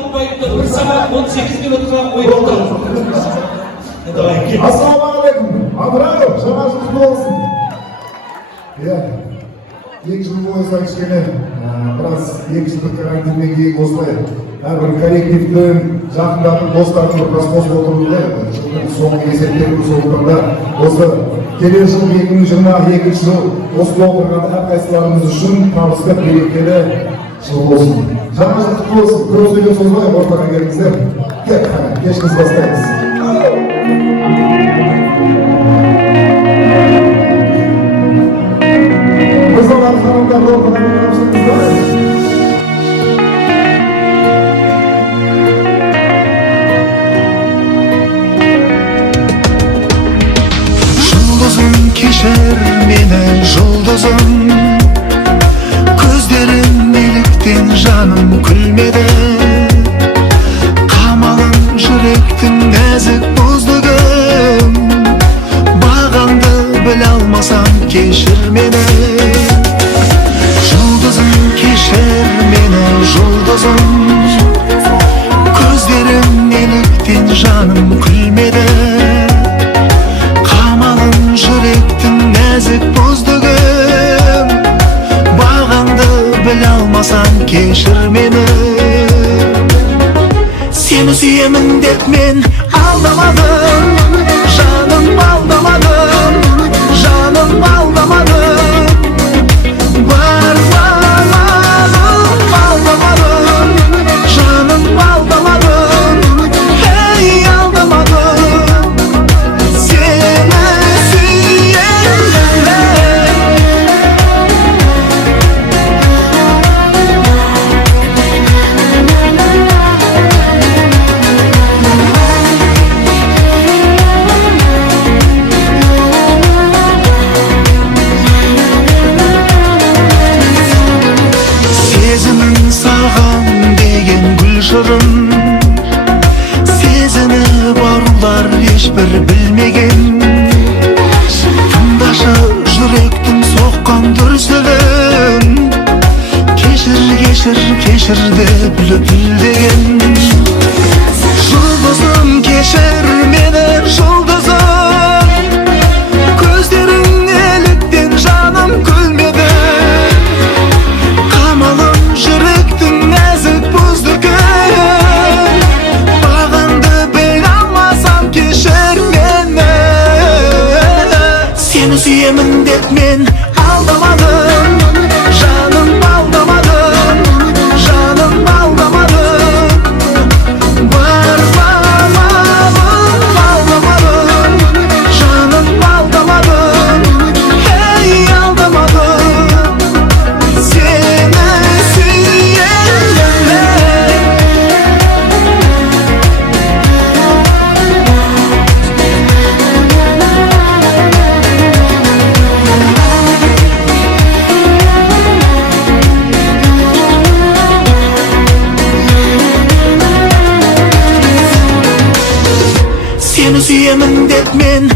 алынбайды. 1 сағат 18 минутқа қойылды. Ассалаумағалейкум. Абырау, жаңа жыл құтты болсын. Иә, 2 жыл бойы кішкене біраз 2 жылдық карантиннен кейін осылай әрбір коллективтің, жақындардың, достардың біраз қосып отырды. Жылдың соңғы есептердің соңында осы келер жыл 2022 жыл осылай отырған әрқайсыларымыз үшін табысты, берекелі жыл болсын. Жаңа жыл құтты болсын. Көп сөйлем созбай ортаға келіңіздер. Кешіміз бастаймыз. Мырзалар, ханымдар, ортаға келіңіздер. Кешір мені жұлдызым, көздерің неліктен жаным күлмеді, қамалым жүректің нәзік бұздығым, бағаңды біле алмасам кешір мені. Жұлдызым, кешір мені жұлдызым, көздерің неліктен жаным күлмеді, жүректің нәзік бұздығым, бағаңды біле алмасам кешір мені. Сені сүйемін деп мен алдамадым, жаным алдамадым, жаным алдамадым, бар балалым алдамадым, жаным алдамадым, ей алдамадым. Сезініп арулар ешбір білмеген, тыңдашы жүректің соққан дүрсілін, кешір, кешір, кешір деп лүпілдеген. Жұлдызым, кешір мені жұлдызым, көздерің неліктен жаным күлмеді, қамалым жүректің нәзік бұздығы, сүйемін деп мен алдамадым, жаным алдамадым, жаным алдамадым, бар балалым алдамадым, жаным алдамадым, ей алдамадым. Сені сүйемін. Сені сүйемін деп мен